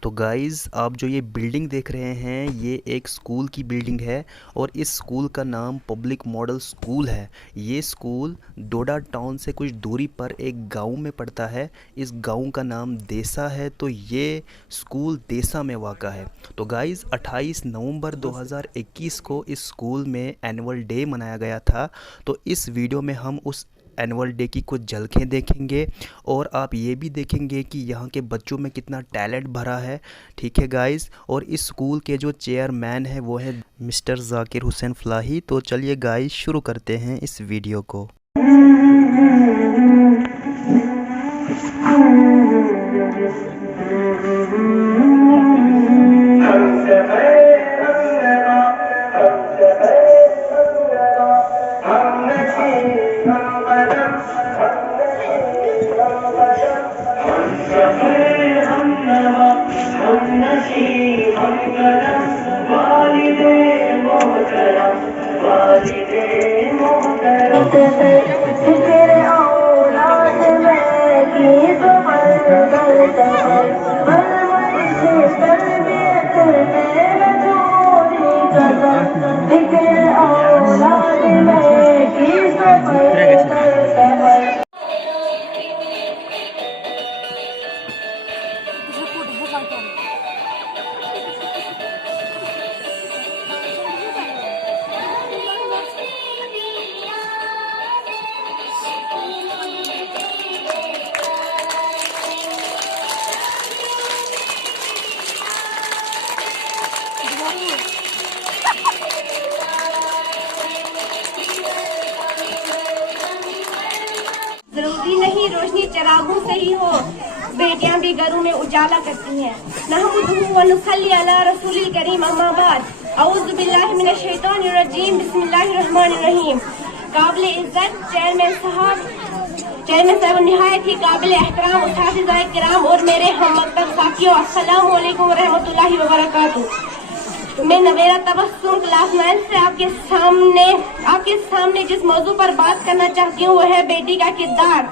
تو گائز آپ جو یہ بلڈنگ دیکھ رہے ہیں یہ ایک سکول کی بلڈنگ ہے اور اس سکول کا نام پبلک ماڈل سکول ہے۔ یہ سکول ڈوڈا ٹاؤن سے کچھ دوری پر ایک گاؤں میں پڑتا ہے۔ اس گاؤں کا نام دیسا ہے، تو یہ سکول دیسا میں واقع ہے۔ تو گائز 28 نومبر 2021 کو اس سکول میں اینول ڈے منایا گیا تھا۔ تو اس ویڈیو میں ہم اس اینول ڈے کی کچھ جھلکیں دیکھیں گے اور آپ یہ بھی دیکھیں گے کہ یہاں کے بچوں میں کتنا ٹیلنٹ بھرا ہے، ٹھیک ہے گائز۔ اور اس سکول کے جو چیئرمین ہیں وہ ہے مسٹر ذاکر حسین فلاحی۔ تو چلیے گائز شروع کرتے ہیں اس ویڈیو کو۔ ضروری نہیں روشنی چراغوں سے ہی ہو، بیٹیاں بھی گھروں میں اجالا کرتی ہیں۔ نحمدہ و نصلی علی رسول الکریم، اما بعد، اعوذ باللہ من الشیطان الرجیم، بسم اللہ الرحمن الرحیم۔ قابل عزت چیئرمین صاحب، نہایت ہی قابل احترام اساتذہ کرام اور میرے ہم مکتب ساتھیوں، السلام علیکم ورحمۃ اللہ وبرکاتہ۔ میں نویرہ تبسم کلاس 9 سے آپ کے سامنے جس موضوع پر بات کرنا چاہتی ہوں وہ ہے بیٹی کا کردار۔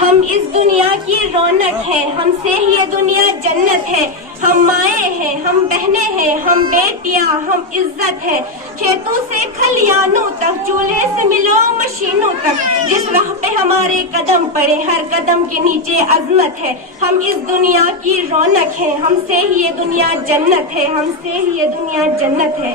ہم اس دنیا کی رونق ہیں، ہم سے ہی یہ دنیا جنت ہے۔ ہم مائیں ہیں، ہم بہنیں ہیں، ہم بیٹیاں، ہم عزت ہے۔ کھیتوں سے کھلیانوں تک، چولہے سے ملوں مشینوں تک، جس راہ پہ ہمارے قدم پڑے ہر قدم کے نیچے عظمت ہے۔ ہم اس دنیا کی رونق ہیں، ہم سے ہی یہ دنیا جنت ہے، ہم سے ہی یہ دنیا جنت ہے۔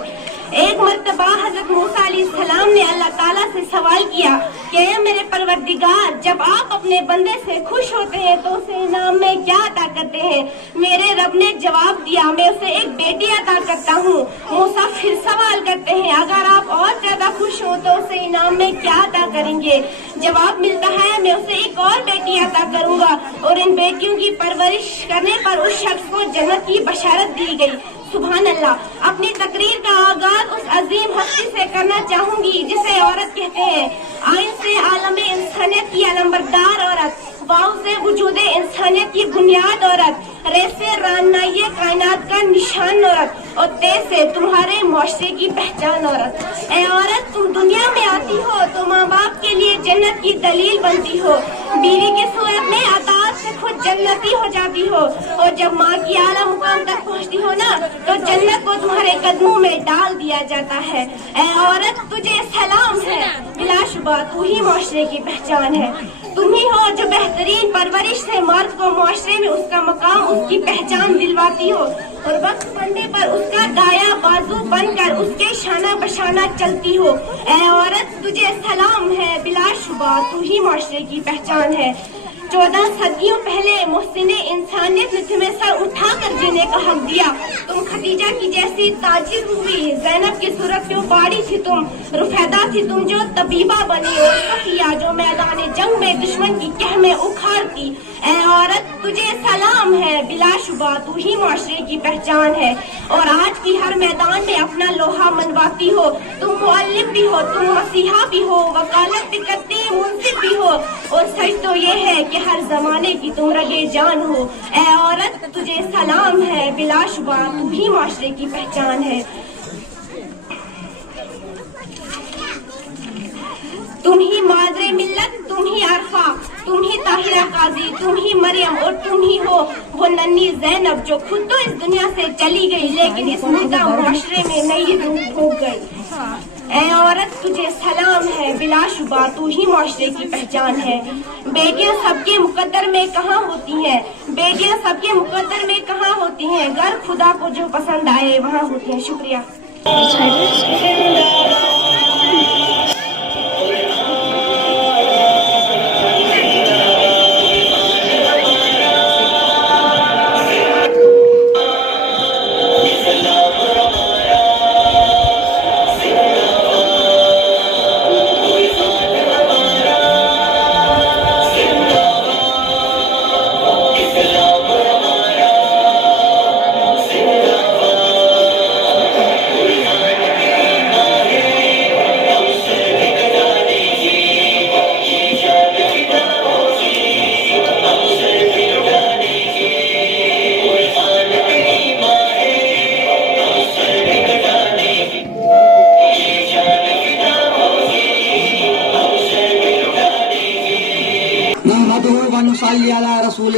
ایک مرتبہ حضرت موسیٰ علیہ السلام نے اللہ تعالیٰ سے سوال کیا کہ اے میرے پروردگار، جب آپ اپنے بندے سے خوش ہوتے ہیں تو اسے انعام میں کیا عطا کرتے ہیں؟ میرے رب نے جواب دیا، میں اسے ایک بیٹی عطا کرتا ہوں۔ موسیٰ پھر سوال کرتے ہیں، اگر آپ اور زیادہ خوش ہوں تو اسے انعام میں کیا عطا کریں گے؟ جواب ملتا ہے، میں اسے ایک اور بیٹی عطا کروں گا، اور ان بیٹیوں کی پرورش کرنے پر اس شخص کو جنت کی بشارت دی گئی۔ سبحان اللہ۔ اپنی تقریر کا آغاز اس عظیم ہستی سے کرنا چاہوں گی جسے عورت کہتے ہیں۔ آئین سے عالم انسانیت کی علمبردار عورت، واو سے وجود انسانیت کی بنیاد عورت، رے سے رانائی کائنات کا نشان عورت، اور تے سے تمہارے معاشرے کی پہچان عورت۔ اے عورت، تم دنیا میں آتی ہو تو ماں باپ کے لیے جنت کی دلیل بنتی ہو، بیوی کی صورت میں اطاعت سے خود جنتی ہو جاتی ہو، اور جب ماں کی اعلیٰ مقام تک پہنچتی ہو نا تو جنت کو تمہارے قدموں میں ڈال دیا جاتا ہے۔ اے عورت، تجھے سلام ہے، بلا شبہ تو ہی معاشرے کی پہچان ہے۔ تم ہی ہو جو بہترین پرورش سے مرد کو معاشرے میں اس کا مقام، اس کی پہچان دلواتی ہو، اور وقت پڑنے پر اس کا دایاں بازو بن کر اس کے شانہ بشانہ چلتی ہو۔ اے عورت، تجھے سلام ہے، بلا شبہ تو ہی معاشرے کی پہچان ہے۔ 14 صدیوں پہلے محسن انسانیت نے تمہیں سر اٹھا کر جینے کا حق دیا۔ تم خدیجہ کی جیسی تاجر ہوئی، زینب کی صورت میں باڑی تھی تم، رفیدہ تھی تم جو طبیبہ بنی، اور صفیہ جو میدان جنگ میں دشمن کی کہہ میں اکھاڑتی۔ اے عورت، تجھے سلام ہے، بلا شبہ تو ہی معاشرے کی پہچان ہے، اور آج بھی ہر میدان میں اپنا لوہا منواتی ہو۔ تم معلم بھی ہو، تم مسیحا بھی ہو، وکالت بھی کرتی منصف بھی ہو، اور سچ تو یہ ہے کہ ہر زمانے کی تم رگے جان ہو۔ اے عورت، تجھے سلام ہے، بلا شبہ تو ہی معاشرے کی پہچان ہے۔ تم ہی مادر ملت، تم ہی عرفہ، تم ہی طاہرہ قاضی، تم ہی مریم، اور تم ہی ہو وہ वो नन्ही ज़ैनब जो खुद तो इस दुनिया से चली गई लेकिन इस मुर्दा मुआशरे में नई रूह फूंक गई। ऐ औरत तुझे सलाम है, बिलाशुबा तू ही मुआशरे की पहचान है। बेटियां सबके मुकद्दर में कहाँ होती हैं, बेटियां सबके मुकद्दर में कहाँ होती हैं, गर खुदा को जो पसंद आए वहाँ होती हैं। शुक्रिया।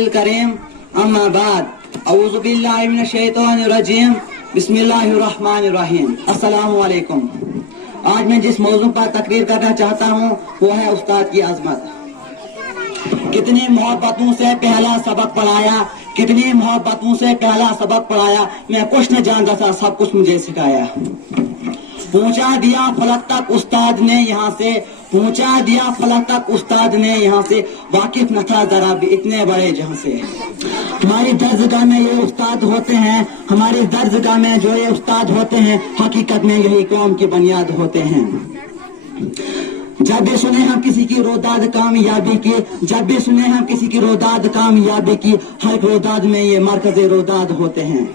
करीम अम्मा बाद औज़ु बिल्लाहि मिनश शैतानिर रजीम बिस्मिल्लाहिर रहमानिर रहीम। अस्सलामु अलैकुम। आज मैं जिस मौजू पर तकरीर करना चाहता हूँ वो है उस्ताद की आज़मत। कितनी मोहब्बतों से पहला सबक पढ़ाया, कितनी मोहब्बतों से पहला सबक पढ़ाया, मैं कुछ न जानता था, सब कुछ मुझे सिखाया। पहुंचा दिया फलक तक उस्ताद ने यहाँ से, पहुंचा दिया फलक तक उस्ताद ने यहाँ से, वाकिफ न था जरा भी इतने बड़े जहाँ से। हमारी दर्जगाह में ये उस्ताद होते हैं, हमारी दर्जगाह में जो ये उस्ताद होते हैं, हकीकत में यही कौम की बुनियाद होते हैं। जब भी सुने हम किसी की रोदाद कामयाबी की, जब भी सुने हम किसी की रोदाद कामयाबी की, हर रोदाद में ये मरकज़ रोदाद होते हैं।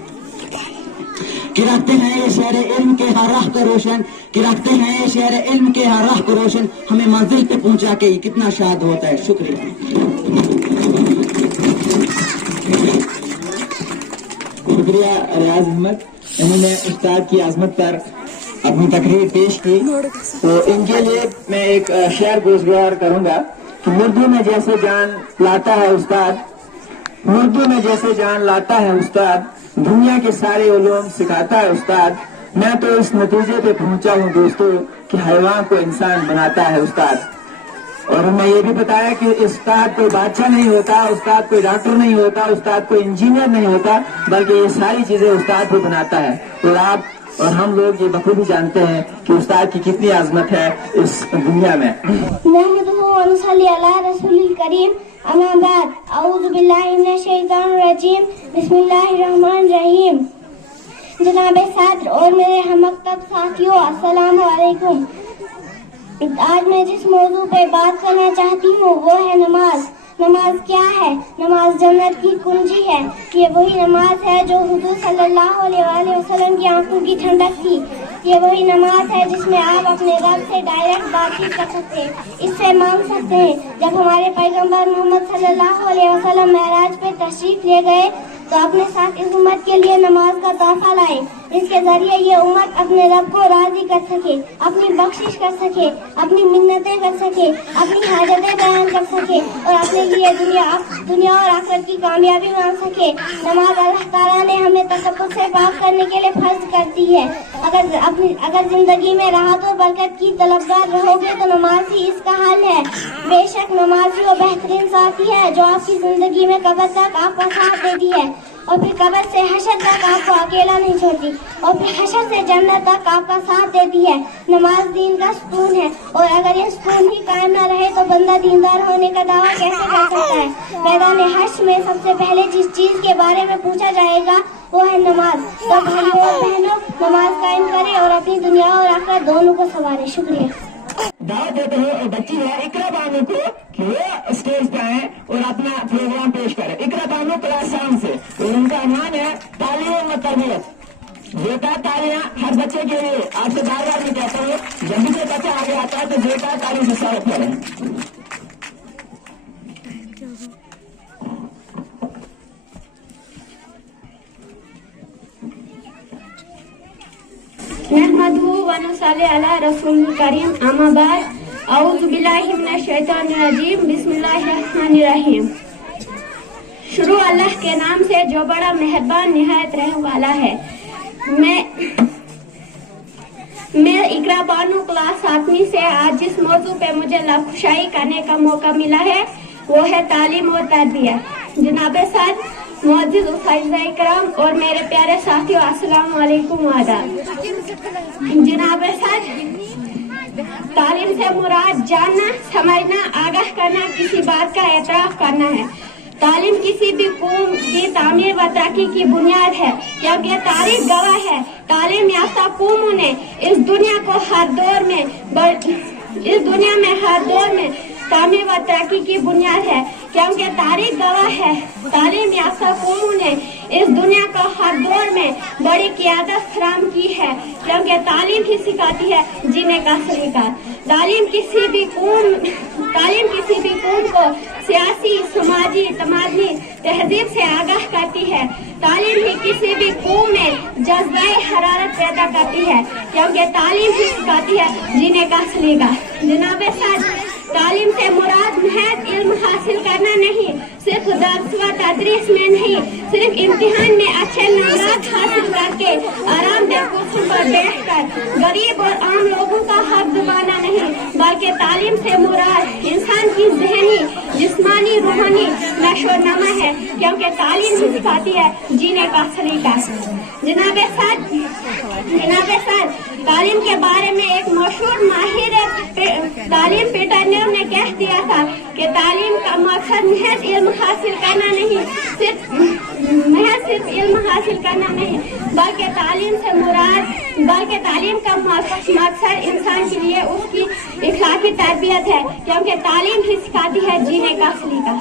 कि रखते हैं ये शहर इल्म के हर राह को रोशन, कि रखते हैं ये शहर इल्म के हर राह को रोशन, हमें मंजिल पे पहुंचा के कितना शाद होता है। शुक्रिया। शुक्रिया रियाज अहमद, इन्होंने उस्ताद की आज़मत पर अपनी तकरीर पेश की। तो इनके लिए मैं एक शेर गुज़ार करूंगा कि मुर्दों में जैसे जान लाता है उस्ताद, मुर्दों में जैसे जान लाता है उस्ताद, दुनिया के सारे उलूम सिखाता है उस्ताद। मैं तो इस नतीजे पे पहुंचा हूँ दोस्तों कि हैवान को इंसान बनाता है उस्ताद। और हमें ये भी बताया कि उस्ताद कोई बादशाह नहीं होता, उस्ताद कोई डॉक्टर नहीं होता, उस्ताद कोई इंजीनियर नहीं होता, बल्कि ये सारी चीजें उस्ताद को बनाता है। और आप और हम लोग ये बखूबी जानते हैं कि उस्ताद की कितनी आज़मत है इस दुनिया में। अम्मा बाद औज़ु बिल्लाहि मिनश शैतानिर रजीम बिस्मिल्लाहिर रहमानिर रहीम। जनाब सदर और मेरे हममकतब साथियों, अस्सलाम वालेकुम। आज मैं जिस मौजू पे बात करना चाहती हूँ वो है नमाज। नमाज क्या है? नमाज जन्नत की कुंजी है। ये वही नमाज है जो हुजूर सल्लल्लाहु अलैहि वसल्लम की आंखों की ठंडक थी। ये वही नमाज है जिसमें आप अपने रब से डायरेक्ट बातचीत कर सकते हैं, इससे मांग सकते हैं। जब हमारे पैगंबर मोहम्मद सल्लल्लाहु अलैहि वसल्लम मेराज पे तशरीफ ले गए तो अपने साथ इस उम्मत के लिए नमाज का तोहफा लाए। इसके जरिए ये उम्मत अपने रब को राजी कर सके, अपनी बख्शिश कर सके, अपनी मिन्नतें कर सके, अपनी हाजतें बयान कर सके और अपने लिए दुनिया और आखिरत की कामयाबी मांग सके। नमाज अल्लाह ताला ने हमें तकब्बुर से पाक करने के लिए फर्ज कर दी है। अगर जिंदगी में राहत और बरकत की तलबगार रहोगे तो नमाज ही इसका हल है। बेशक नमाज ही वो बेहतरीन साथी है जो आपकी जिंदगी में कब्र तक आपका साथ देती है और फिर कब्र से हशर तक आपको अकेला नहीं छोड़ती और फिर हशर से जन्नत तक आपका साथ देती है। नमाज दीन का सुकून है और अगर ये सुकून ही कायम न रहे तो बंदा दीनदार होने का दावा कैसे कर सकता है। मैदान हश्र में सबसे पहले जिस चीज के बारे में पूछा जाएगा वो है नमाज। तो भाइयों और बहनों, नमाज कायम करें और अपनी दुनिया और आखिरत दोनों को संवारें। शुक्रिया। दावत देते हैं और बच्ची है इकरा बानो को कि वो स्टेज पे आए और अपना प्रोग्राम पेश करें। इकरा बानो क्लास 7 से और उनका नाम है तालीम व तरबियत। बेटा तालियां हर बच्चे के लिए। आपसे बार बार मैं कहता हूँ जब भी कोई बच्चा आगे आता है तो बेटा ताली से स्वागत करें। नहमदुहु व नुसल्ली अला रसूलिल करीम। अम्मा बाद औज़ु बिल्लाहि मिनश शैतानिर रजीम बिस्मिल्लाहिर रहमानिर रहीम। शुरू अल्लाह के नाम से जो बड़ा मेहरबान निहायत रहने वाला है। मैं इकरा बानू क्लास 7वीं से आज जिस मौजू पे मुझे लफ्शाई करने का मौका मिला है वो है तालीम और तरबियत। जनाब साद, मुअज़्ज़िज़ उस्ताज़ इकराम और मेरे प्यारे साथियों, अस्सलाम वालेकुम व आदाब। जनाब साद, तालीम से मुराद जानना, समझना, आगाह करना, किसी बात का एतराफ़ करना है। तालीम किसी भी कौम की तामीर व तरक्की की बुनियाद है, क्योंकि तारीख गवाह है तालीम याफ्ता कौमों ने इस दुनिया में हर दौर में तामीर व तरक्की की बुनियाद है, क्योंकि तारीख गवाह है तालीम याफ्ता कौमों ने इस दुनिया को हर दौर में बड़ी क़ियादत फराहम की है, क्योंकि तालीम ही सिखाती है जीने का सलीका। तालीम किसी भी कौम को सियासी, समाजी, तमादनी तहजीब से आगाह करती है। तालीम ही किसी भी कौम में जज्बाए हरारत पैदा करती है, क्योंकि तालीम ही सिखाती है जीने का सलीका। जनाब साद, तालीम से मुराद महज इल्म हासिल करना नहीं, सिर्फ दर्स व तदरीस में नहीं, सिर्फ इम्तिहान में अच्छे नंबरात हासिल करके आरामदेह कुर्सी पर बैठकर गरीब और आम लोगों का हक दबाना नहीं, बल्कि तालीम से मुराद इंसान की ज़हनी, जिस्मानी, रूहानी नशो-नमा है, क्योंकि तालीम ही सिखाती है जीने का सलीका। जनाब साद, तालीम के बारे में एक मशहूर माहिर तालीम पीटर ने कह दिया था कि तालीम का मकसद महज इल्म हासिल करना नहीं, सिर्फ इल्म हासिल करना नहीं, बल्कि तालीम का मकसद इंसान के लिए उसकी इखलाकी तरबियत है, क्योंकि तालीम ही सिखाती है जीने का सलीका।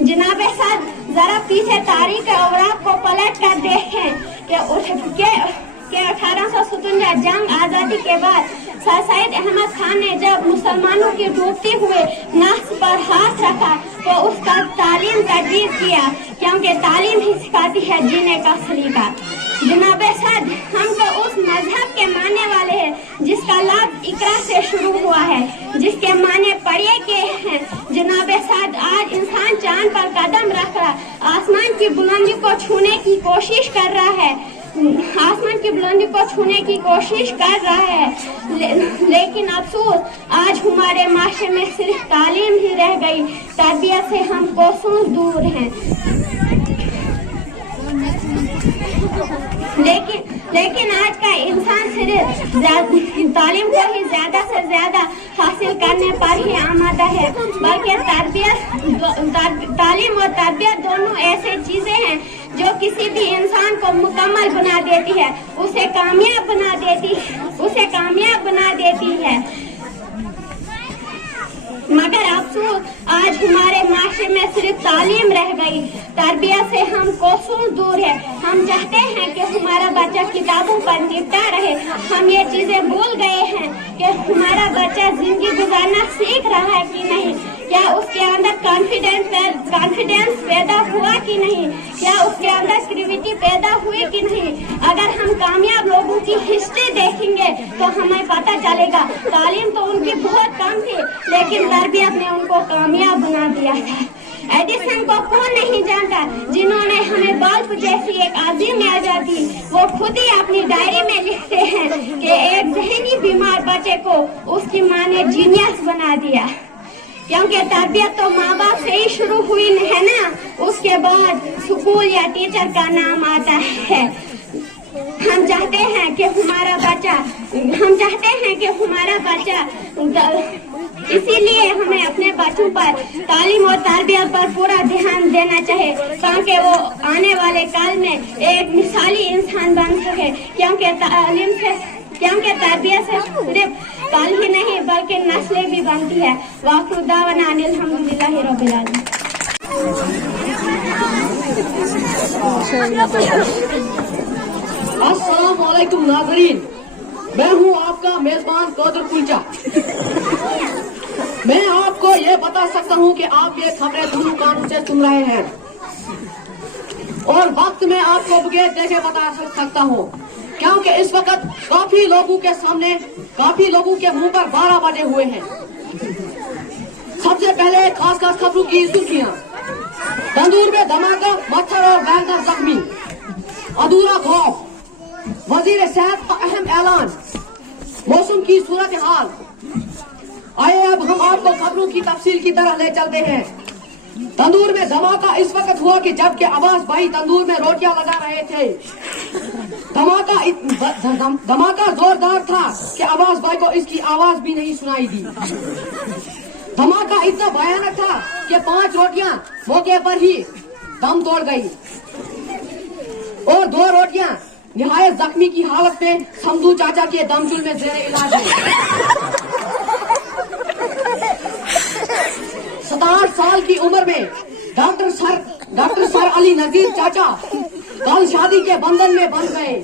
जनाब साद, जरा पीछे तारीख के औराक को पलट कर देखें कि 1857 जंग आजादी के बाद सर सैयद अहमद खान ने जब मुसलमानों की डूबती हुए नफ्स पर हाथ रखा तो उसका तालीम तजदीद किया, क्योंकि तालीम ही सिखाती है जीने का सलीका। जनाब साद, हम तो उस मजहब के मानने वाले हैं जिसका लफ्ज़ इकरा से शुरू हुआ है, जिसके माने पढ़िए के हैं। जनाब साद, आज इंसान चांद पर कदम रख रहा, आसमान की बुलंदी को छूने की कोशिश कर रहा है, लेकिन अफसोस आज हमारे माशरे में सिर्फ तालीम ही रह गई, तरबियत से हम कोसों दूर हैं। लेकिन आज का इंसान सिर्फ तालीम को ही ज्यादा से ज्यादा हासिल करने पर ही आमादा है, बल्कि तालीम और तरबियत दोनों ऐसे चीजें हैं जो किसी भी इंसान को मुकम्मल बना देती है, उसे कामयाब बना देती है। मगर अफसोस आज हमारे माशरे में सिर्फ तालीम रह गई, तरबियत से हम कोसों दूर है। हम चाहते हैं कि हमारा बच्चा किताबों पर निपटा रहे, हम ये चीजें भूल गए हैं कि हमारा बच्चा जिंदगी गुजारना सीख रहा है कि नहीं, क्या उसके अंदर कॉन्फिडेंस पैदा हुआ कि नहीं, क्या उसके अंदर क्रिएटिविटी पैदा हुई कि नहीं। अगर हम कामयाब लोगों की हिस्ट्री देखेंगे तो हमें पता चलेगा तालीम तो उनकी बहुत कम थी, लेकिन तरबियत ने उनको कामयाब बना दिया था। एडिसन को कौन नहीं जानता, जिन्होंने हमें बल्ब जैसी एक अजीम याद दी। वो खुद ही अपनी डायरी में लिखते हैं कि एक ज़हनी बीमार बच्चे को उसकी माँ ने जीनियस बना दिया, क्योंकि तरबियत तो माँ बाप से ही शुरू हुई है ना, उसके बाद स्कूल या टीचर का नाम आता है। हम चाहते हैं कि हमारा बच्चा इसीलिए हमें अपने बच्चों पर तालीम और तरबियत पर पूरा ध्यान देना चाहिए, ताकि वो आने वाले काल में एक मिसाली इंसान बन सके, क्योंकि तरबियत से सिर्फ कल ही नहीं बल्कि नस्लें भी बनती है। वाखिर दावाना अनिल हम्दुलिल्लाहि रब्बिल आलमीन। अस्सलाम वालेकुम नाज़रीन, मैं हूँ आपका मेजबान कादर कुलचा। मैं आपको ये बता सकता हूँ कि आप ये खबरें दोनों कानों से सुन रहे हैं और वक्त में आपको बगैर देखे बता सकता हूँ, क्योंकि इस वक्त काफी लोगों के मुंह पर 12 बजे हुए हैं। सबसे पहले खासकर पचास खबरों की सुर्खियां। तंदूर में धमाका, मच्छर और बैंकर जख्मी, अधूरा खौफ, वजीर सेहत का अहम ऐलान, मौसम की सूरत हाल। आइए अब हम आपको खबरों की तफसील की तरह ले चलते हैं। तंदूर में धमाका इस वक्त हुआ कि जबकि अब्बास भाई तंदूर में रोटियां लगा रहे थे। धमाका जोरदार था कि अब्बास भाई को इसकी आवाज भी नहीं सुनाई दी। धमाका इतना भयानक था कि 5 रोटियां मौके पर ही दम तोड़ गई और 2 रोटियां निहायत जख्मी की हालत में समदू चाचा के दमचुल में जेर इलाज है। 67 साल की उम्र में डॉक्टर सर अली नजीर चाचा कल शादी के बंधन में बंध गए।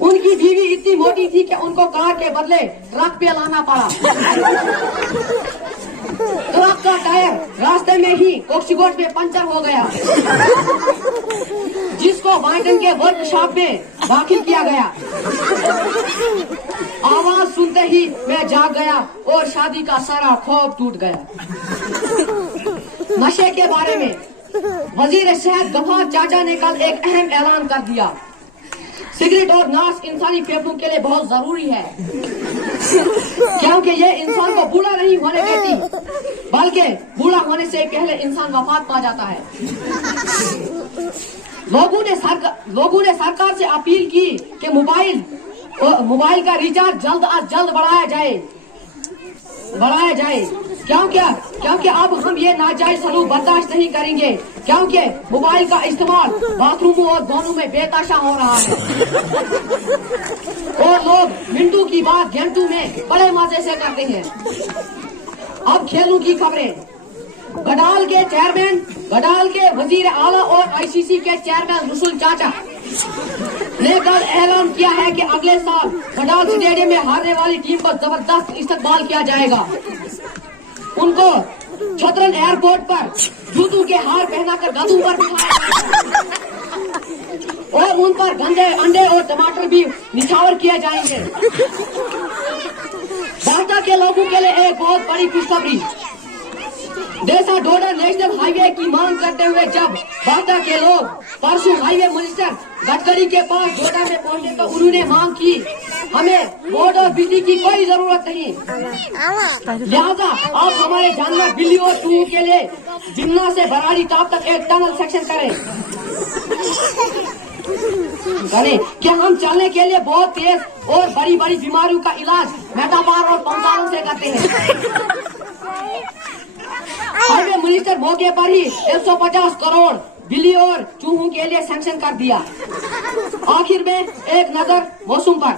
उनकी बीवी इतनी मोटी थी कि उनको कार के बदले ट्रक पे लाना पड़ा। ट्रक का टायर रास्ते में ही कोक्सीकोट में पंचर हो गया, जिसको वाइटन के वर्कशॉप में दाखिल किया गया। आवाज सुनते ही मैं जाग गया और शादी का सारा खौफ टूट गया। नशे के बारे में वजीर सेहत गफार चाचा ने कल एक अहम ऐलान कर दिया। सिगरेट और नाश इंसानी फेफड़ों के लिए बहुत जरूरी है, क्योंकि ये इंसान को बूढ़ा नहीं होने देती, बल्कि बूढ़ा होने से पहले इंसान वफात पा जाता है। लोगों ने सरकार से अपील की कि मोबाइल का रिचार्ज जल्द अज जल्द बढ़ाया जाए, क्योंकि अब हम ये नाजायज सलूक बर्दाश्त नहीं करेंगे, क्योंकि मोबाइल का इस्तेमाल बाथरूमों और दोनों में बेतहाशा हो रहा है और लोग मिनटों की बात घंटों में बड़े मजे से करते हैं। अब खेलों की खबरें। गडाल के वजीर आला और आईसीसी के चेयरमैन रसूल चाचा ने कल ऐलान किया है कि अगले साल गडाल स्टेडियम में हारने वाली टीम को जबरदस्त इस्तकबाल किया जाएगा। उनको छतरन एयरपोर्ट पर जूतों के हार पहनाकर गधों पर बिठाया और उन पर गंदे अंडे और टमाटर भी निछावर किए जाएंगे। बाटा के लोगों के लिए एक बहुत बड़ी खुशखबरी। देसा डोडा नेशनल हाईवे की मांग करते हुए जब बाटा के लोग परसों हाईवे मिनिस्टर गडकरी के पास डोडा में पहुंचे तो उन्होंने मांग की, हमें रोड और बिजली की कोई जरूरत नहीं, लिहाजा आप हमारे जानवर बिल्ली और चूहों के लिए जिन्ना से बराड़ी टाप तक एक टनल सेक्शन करें कि हम चलने के लिए बहुत तेज और बड़ी बड़ी बीमारियों का इलाज मेटाबार और पंसारों से करते हैं। हाईवे मिनिस्टर मौके पर ही 150 करोड़ बिल्ली और चूहों के लिए सैंक्शन कर दिया। आखिर में एक नजर मौसम पर।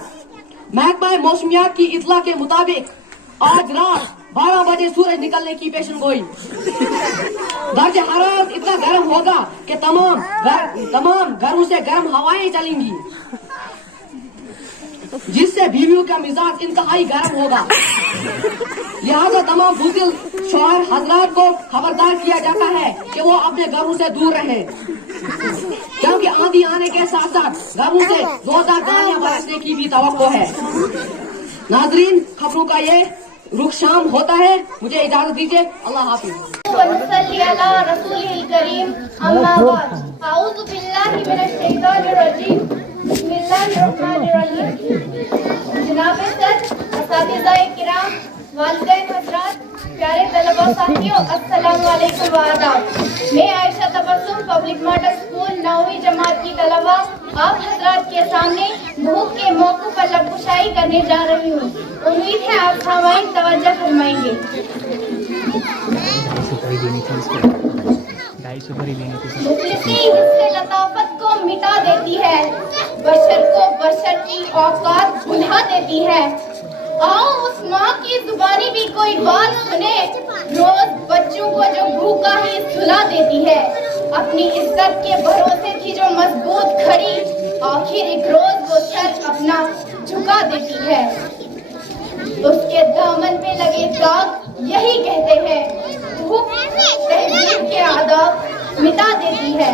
महकमा मौसमियात की इतला के मुताबिक आज रात 12 बजे सूरज निकलने की पेशन गोई। दर्ज हरारत इतना गर्म होगा कि तमाम घरों से गर्म हवाएं चलेंगी, जिससे बीवियों का मिजाज इंतहाई गर्म होगा। लिहाजा तमाम बुजुर्ग शौहर हजरात को खबरदार किया जाता है कि वो अपने घरों से दूर रहें, क्योंकि आंधी आने के साथ साथ घरों से जोरदार गालियां बरसने की भी तवक्को है। नाजरीन, खबरों का ये रुख शाम होता है। मुझे इजाजत दीजिए। अल्लाह हाफिज। जनाब सर, असातिज़ाए किराम, वालिदैन हज़रात, प्यारे तलबा साथियों, अस्सलाम वालेकुम व आदाब। मैं Ayesha Tabassum public model school 9वीं जमात की तलबा आप हज़रात के सामने भूख के मौक़ों पर लबकुशाई करने जा रही हूँ। उम्मीद है आप सामाईन तवज्जो फरमाएंगे। मुखलिसी हिस्से लताफत को मिटा देती है, बशर को बशर की औकात भुला देती है। आओ उस माँ की जुबानी भी कोई बात सुने, रोज बच्चों को जो भूखा ही सुला देती है। अपनी इज्जत के भरोसे थी जो मजबूत खड़ी, आखिर एक रोज वो सर अपना झुका देती है। उसके दामन पे लगे दाग यही कहते हैं, भूख तहजीब के आदाब मिटा देती है।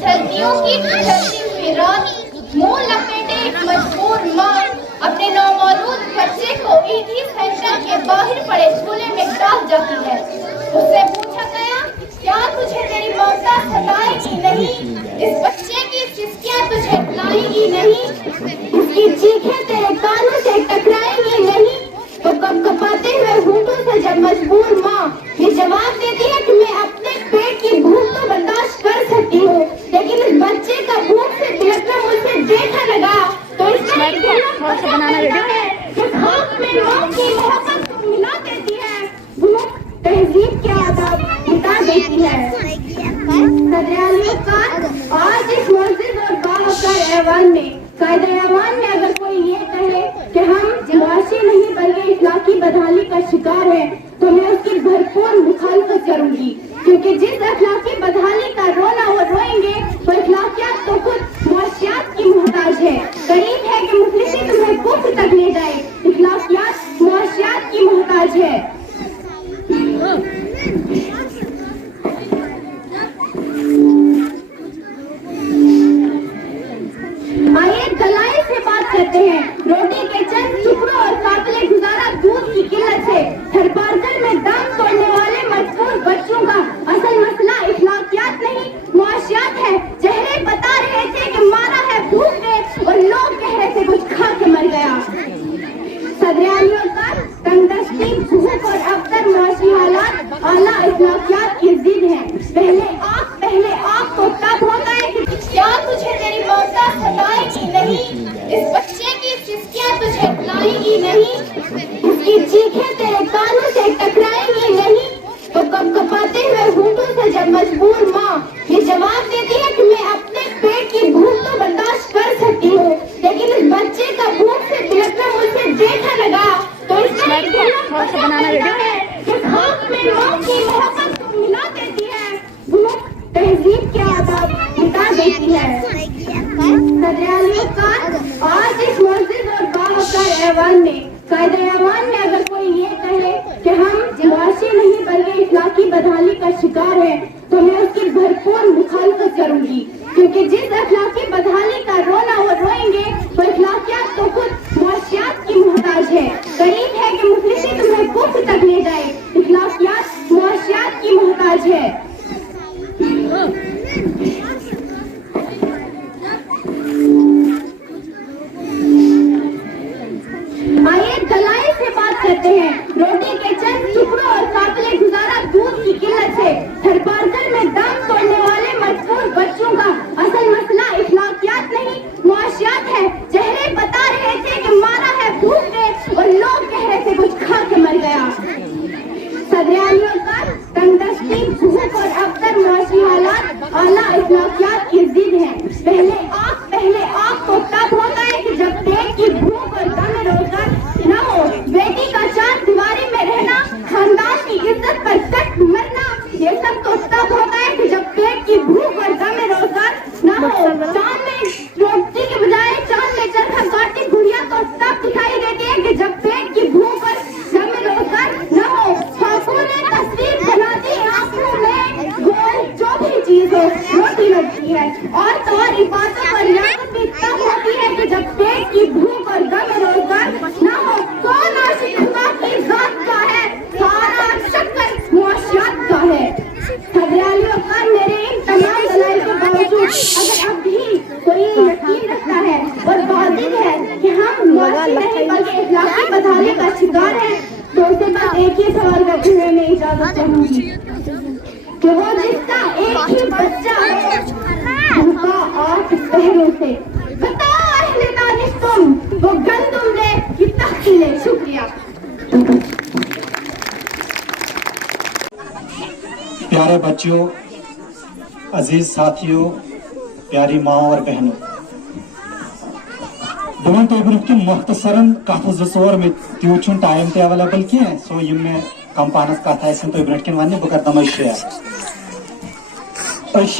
सर्दियों की ठहरती हुई रात, मुंह लपेटे एक मजबूर माँ अपने नौमौलूद बच्चे को ईदी सेंटर के बाहर पड़े झूले में देती है। आज इस मस्जिद और बावकार ऐवान में कायदे ऐवान में अगर कोई ये कहे कि हम मुआशी नहीं बल्कि इखलाकी बदहाली का शिकार हैं, तो मैं उसकी भरपूर मुखालफत करूंगी, क्योंकि जिस अखलाकी बदहाली का रोना वो रोएंगे तो इखलाकियात तो खुद मुआशियात की मोहताज है। करीब है कि मुफलिसी तुम्हें कुफ्र तक ले जाए, इखलाकियात मुआशियात की मोहताज है। आइए दलाइल से बात करते हैं। रोटी के चंद टुकड़ों और काबिले गुजारा दूध की किल्लत है। हर पार्सल में दाम तोड़ने वाले मजबूर बच्चों का असल मसला इखलाकियात नहीं मुआशियात है। चेहरे बता रहे थे कि मारा है भूख ने, और लोग कह रहे थे कुछ खा के मर गया। सदरियानियों का तंदस्ती, भूख और अक्सर मुआशी हालात आला इखलाकियात की जिद है। पहले आँख तो तब होता है कि क्या तुझे तेरी मौता सताएगी नहीं, इस बच्चे की सिस्कियाँ तुझे बुलाएगी नहीं, उसकी चीखें तेरे कानों से टकराएंगी नहीं, तो कपकपाते हुए होंठों से जब मजबूर माँ ये जवाब देती है कि मैं अपने पेट की भूख तो बर्दाश्त कर सकती हूँ, लेकिन इस बच्चे का भूख से तिलकना मुझसे देखा लगा, तो इसमें इस आँख में माँ की मोहब्बत को मिला देती है। भूख तहजीब के आदाब मिटा देती है। सदरियानियों का आज इस मस्जिद और बावकार ऐवान में कायदे ऐवान में अगर कोई ये कहे कि हम मुआशी नहीं बल्कि इखलाकी बदहाली का शिकार हैं, तो मैं उसकी भरपूर मुखालफत करूंगी, क्योंकि जिस अखलाकी बदहाली का रोना वो रोएंगे तो इखलाकियात तो खुद मुआशियात की मोहताज है। करीब है कि मुफलिसी तुम्हें कुफ्र तक ले जाए, इखलाकियात मुआशियात की मोहताज है। आइए दलाइल से बात करते हैं। रोटी के चंद टुकड़ों और काबिले गुजारा दूध की किल्लत है। हर पार्सल में दाम तोड़ने वाले मजबूर बच्चों का असल मसला इखलाकियात नहीं मुआशियात है। चेहरे बता रहे थे कि मारा है भूख ने, और लोग कह रहे थे कुछ खा के मर गया। सदरियानियों का तंदस्ती, भूख और अक्सर मुआशी हालात आला इखलाकियात की जिद है। पहले आँख तो तब होता है कि जब पेट की भूख और दम रोजगार न हो। बेटी का चार दीवारी में रहना, खानदान की इज्जत पर सख्त मरना, ये सब तो तब होता है कि जब पेट की भूख और दम रोजगार न हो। चांद में रोटी के बजाय चांद में चरखा काटती गुड़िया तो तब दिखाई देती है कि जब पेट की भूख और दम रोजगार न हो। ठाकुर ने तस्वीर बना दी आंखों में गोल जो भी चीज हो रोटी लगती है, और तो और इबादत और रियासत भी तब होती है कि जब पेट की भूख और दम रोजगार न हो। कौन आशिक खुदा की जात का है, सारा शक्कर मुआशियात का है। सदरियानियों का मेरे इन तमाम दलाइल के बावजूद अगर अब भी कोई यकीन रखता है और वाजिब है कि हम मुआशी नहीं बल्कि इखलाकी बदहाली का शिकार हैं, तो उससे बस एक ही सवाल करते हुए मैं इजाजत चाहूंगी कि वो जिसका एक ही बच्चा है उनका 8 पहरों से बताओ अहले दानिश तुम वो गंदुम ले कि तख्ती ले। शुक्रिया। प्यारे बच्चों, अजीज साथियों, प्यारी माँ और बहनों, बन तुम ब्रोह मुख्तसरन कथ 2 में तूत टाइम ते अवेलेबल की सो यम मे कम पानस कथ तुम ब्रोह कन वन बह कर शेयर।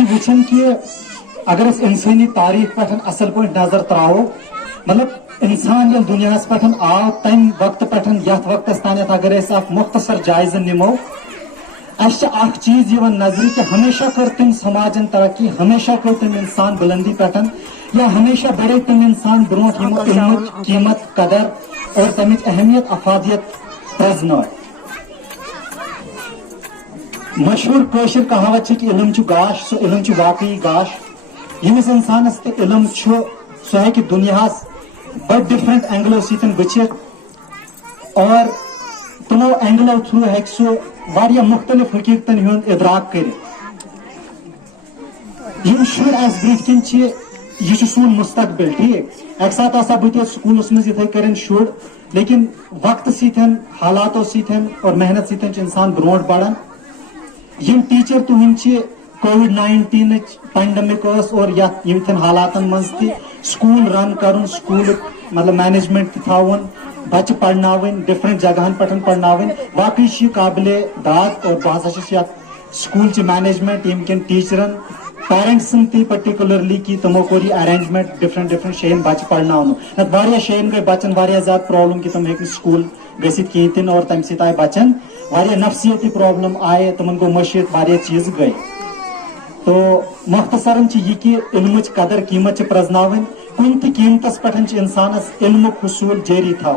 वचन कि अगर इंसानी तारीख पे असल पे नजर त्रावो, मतलब इंसान ये दुनिया पे आव तम वक्त पे यथ वक्त तान अगर मुख्तसर जायज निमो, चीज नजर कि हमेशा कर तम समाजन तरक्की, हमेशा कर तम इंसान बुलंदी पे, या हमेशा बढ़े तम इंसान ब्रोह इल्म कीमत कदर और तमिच अहमियत अफादियत प्रजन। मशहूर कशर कहावत कि इल्म गाश, सो इल्म वाकई गाश। यमिस इंसानस ते इल्म सो है कि दुनिया बड़ डिफरेंट एंगलो सतन वचित, और तमो एंगलो थ्रू है सो वारिया मुख्तलिफ हकीकतन हुंद इदराक कर। यम शुर अस ब्रोह कन यह सून मुस्तकबिल, ठीक एक साथ आसा बह स्कूलस मज इथे कर शुर, लेकिन वक्त सतन हालातों सतन और मेहनत सतन इंसान ब्रोह बढ़ान। یم ٹیچر تہند کووڈ-19 پینڈمک اور یتھن حالاتن مز تہ سکول رن کرن سکول مطلب مینجمنٹ تھاون بچہ پڑھناون ڈفرنٹ جگہن پہ پڑھناون واقعی قابل داد اور بہ ہسا سکول چہ مینجمنٹ یم کن ٹیچرن پیرنٹسن تہ پرٹیکولرلی کی تمو کور یہ ارینجمنٹ ڈفرنٹ شین بچہ پڑھناون واریاہ شین گئی بچن واریاہ زیادہ پرابلم کہ تم ہیکن سکول گژھت کہین تہ اور تمہ سۭتۍ آیہِ بچن واریاہ نفسیتی پرابلم آئے تمن گو مشیت واریاہ چیز گئی تو مختصراً یہ کہ علمچ قدر قیمت پرزناون کن تہ قیمتس پہ انسانس علمک حصول جاری تھو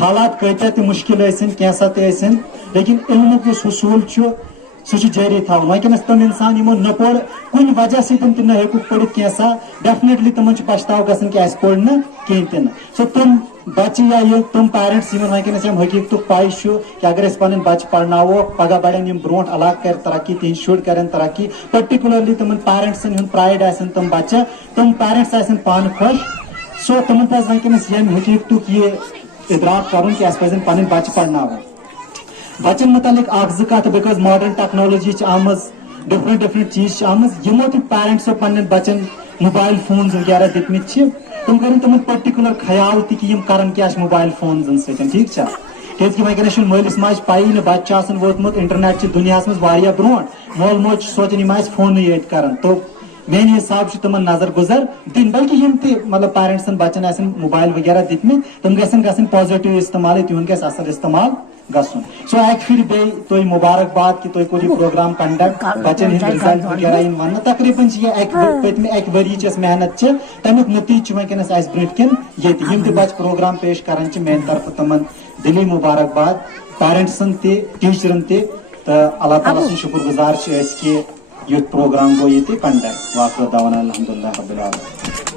حالات کتیا تہ مشکل ٲسِن کینٛژھا تہ ٲسِن لیکن علمک اس حصول سہ جاری تھاون ونکس تم انسان یمو نہ پوٚر کُنہِ وجہ سۭتۍ تہِ نہ ہیٚکُکھ پٔرِتھ کینٛژھا ڈیفنیٹلی تمن پچھتاو گژھان کہ اسہِ پوٚر نہٕ کہیٖنۍ تہِ نہٕ سو تم بچہ یا یہ تم پیرنٹس یمن ونکس یم حقیقت پاے کہ اگر اس پن بچہ پڑھناو پگہ بڑھن یم برونٹ علاقہ کر ترقی تہند شر کرن ترقی پرٹیکولرلی تمن پیرنٹسن ہند پرائڈ آسن تم بچہ تم پیرنٹس آسن پان خوش سو تمن پہ ونکس یم حقیقت یہ ادراک کرن کہ اس پزن پن بچہ پڑھناو بچن متعلق اخ زٕ کتھ because modern technology arms different چیز آمز یمو تہ پیرنٹسو پن بچن موبائل فونز وغیرہ دتمت تم کرن تمن پرٹیکولر خیال تہ کہ یم کرن کیا موبائل فونزن سۭتۍ ٹھیک چھا کیازِ کہ ونکس مٲلِس ماجہِ پایی نہٕ بچہ آسان ووتمُت انٹرنیٹ چہِ دُنیاہس منٛز واریاہ برونٛٹھ مول موج چھُ سونچان یِم آسہِ فونٕے یٲتۍ کران تو میانہِ حساب چھُ تمن نظر گُزر دِنۍ بلکہ یم تہِ مطلب پیرنٹسن بچن آسن موبائل وغیرہ دتمٕتۍ تم گژھن پازِٹیو استعمال تہند گژھِ اصل استعمال گژھُن سو اکہِ پھِرِ بیٚیہِ تۄہہِ مُبارکباد کہ تُہۍ کوٚرو پروگرام کنڈکٹ بچن ہند رِزلٹ وغیرہ ین وننہٕ تقریباً یہ پٔتمہِ اکہِ ؤرۍ یِچ محنت تمیُک نتیجہ چھُ ونکس اسہِ برونٛٹھ کن ییٚتہِ یم تہِ بچہ پروگرام پیش کران میانہِ طرفہٕ تمن دلی مبارکباد پیرنٹسن تہ ٹیچرن تہ تو اللہ تعالیٰ سن شکر گزار کہ یُتھ پروگرام گو یہ کنڈکٹ واقع دعوانا الحمدللہ رب العالمین.